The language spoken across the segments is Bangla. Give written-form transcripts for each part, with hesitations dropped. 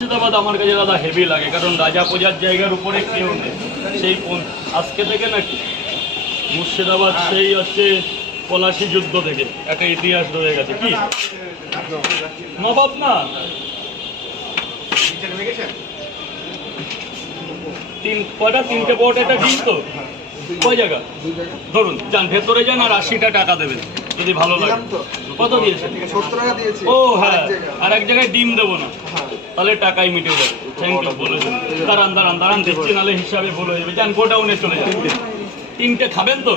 মুর্শিদাবাদ আমার কাছে দাদা হেভি লাগে, কারণ রাজা প্রজার জায়গার উপরে কেউ নেই। সেই আজকে থেকে নাকি মুর্শিদাবাদ সেই হচ্ছে পলাশি যুদ্ধ থেকে একটা ইতিহাস রয়ে গেছে। কি নবাব না তিনটে বোর্ড একটা ডিম তো কয় জায়গা ধরুন যান ভেতরে যান আর 80টা টাকা দেবেন যদি ভালো লাগে। কত দিয়েছে? 70 টাকা দিয়েছি। ও হ্যাঁ, আর এক জায়গায় ডিম দেবো না, তাহলে টাকাই মিটে যাবে। থ্যাংক ইউ বলেছেন। দাঁড়ান দিচ্ছি, নাহলে হিসাবে ভুল হয়ে যাবে। যান গোডাউনে চলে যান। তিনটে খাবেন তো?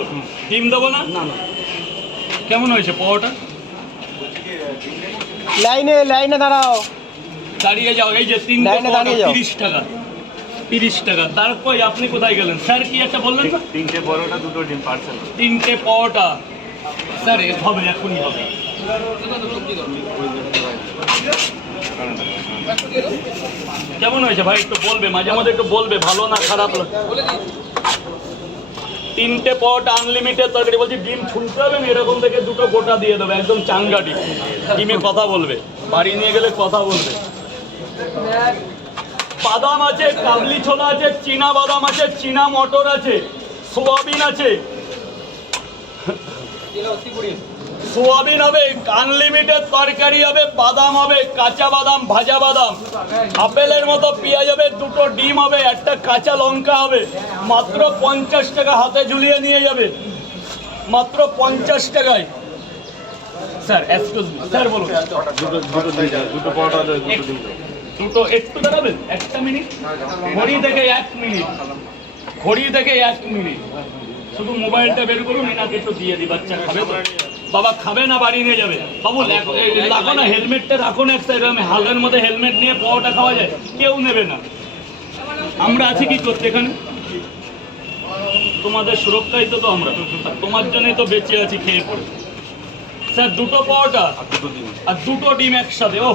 ডিম দেবো না? না না। কেমন হয়েছে পাওয়াটা? লাইনে দাঁড়াও, দাঁড়িয়ে যাও। এই যে তিনটে 30 টাকা, 30 টাকা। তারপর আপনি কোথায় গেলেন স্যার? কি একটা বললেন না? তিনটে পরোটা দুটো ডিম পার্সেল। তিনটে পাওয়াটা স্যার হবে, এখনই হবে। কেমন হয়েছে ভাই একটু বলবে, মাঝে মধ্যে একটু বলবে, ভালো না খারাপ। তিনটে পট আনলিমিটেড তরকারি। বলছি ডিম ছুলতে হবে না, এরকম থেকে দুটো গোটা দিয়ে দেবে, একদম চাঙ্গা ডিম। ডিমে কথা বলবে, বাড়ি নিয়ে গেলে কথা বলবে। বাদাম আছে, কাবলি ছোলা আছে, চীনা বাদাম আছে, চীনা মটর আছে, সোয়াবিন আছে। সোয়াবিন হবে, আনলিমিটেড তরকারি হবে, বাদাম হবে, কাঁচা বাদাম, ভাজা বাদাম, আপেলের মতো পেঁয়াজ হবে, দুটো ডিম হবে, একটা কাঁচা লঙ্কা হবে। মাত্র 50 টাকা, হাতে ঝুলিয়ে নিয়ে যাবে, মাত্র 50 টাকায়। স্যার এক্সকিউজ মি, স্যার বলুন। দুটো পরোটা দুটো ডিম। দুটো একটু দাঁড়াবেন, একটা মিনিট। ঘড়ি দেখে 1 মিনিট, ঘড়ি দেখে 1 মিনিট। শুধু মোবাইলটা বের করুন, এনাকে একটু দিয়ে দিই। বাচ্চা খাবে তো? বাবা খাবে না বাড়ি নিয়ে যাবে? বাবু রাখো না, হেলমেটটা রাখো না এক সাইডে। আমি হালের মধ্যে হেলমেট নিয়ে পাওয়াটা খাওয়া যায়? কেউ নেবে না। আমরা আছি কি করতে এখানে? তোমাদের সুরক্ষাই তো আমরা, আর তোমার জন্যই তো বেঁচে আছি খেয়ে পড়ে। স্যার দুটো পাওয়াটা আর দুটো ডিম একসাথে। ও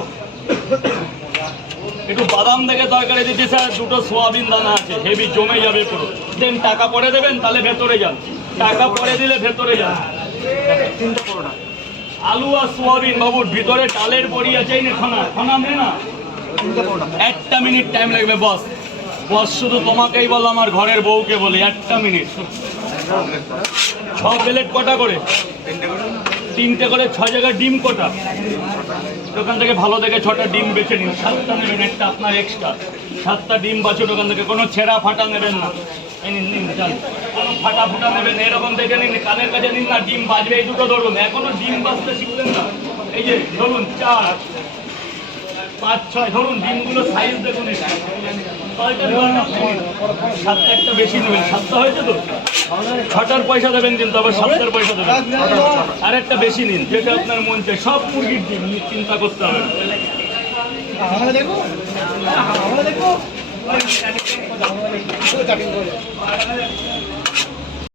একটু বাদাম দেখে তরকারি দিচ্ছি স্যার। দুটো সোয়াবিন দানা আছে, হেভি জমে যাবে পুরো। দেন টাকা পরে দেবেন, তাহলে ভেতরে যান। টাকা পরে দিলে ভেতরে যান। আলু আর সোয়াবিন বাবুর ভিতরে ডালের বড়ি আছে না, খানা নেই না। 1 মিনিট টাইম লাগবে বস। বস শুধু তোমাকেই বল, আমার ঘরের বউকে বলি 1 মিনিট। 6 প্লেট কটা করে? 3টে করে। 6 জায়গায় ডিম কটা? দোকান থেকে ভালো দেখে 6টা ডিম বেছে নিন। 7টা নেবেন, একটা আপনার এক্সট্রা। 7টা ডিম বাছুন দোকান থেকে, কোনো ছেঁড়া ফাটা নেবেন না। নিন চাল, কোনো ফাটা ফুটা নেবেন এরকম দেখে নিন, কানের কাছে নিন না। ডিম বাজবে, এই দুটো ধরুন। এখনো ডিম বাজতে শিখলেন না? এই যে ধরুন 4, 5, 6 ধরুন। ডিমগুলো সাইজ দেখুন। 7টা একটা বেশি নেবেন। 7টা হয়েছে তো? 6টার পয়সা দেবেন কিন্তু, আবার 7টার পয়সা দেবেন। আর একটা বেশি নিন, যেটা আপনার মন চায়। সব মুরগির ডিম, চিন্তা করতে হবে না। দেখো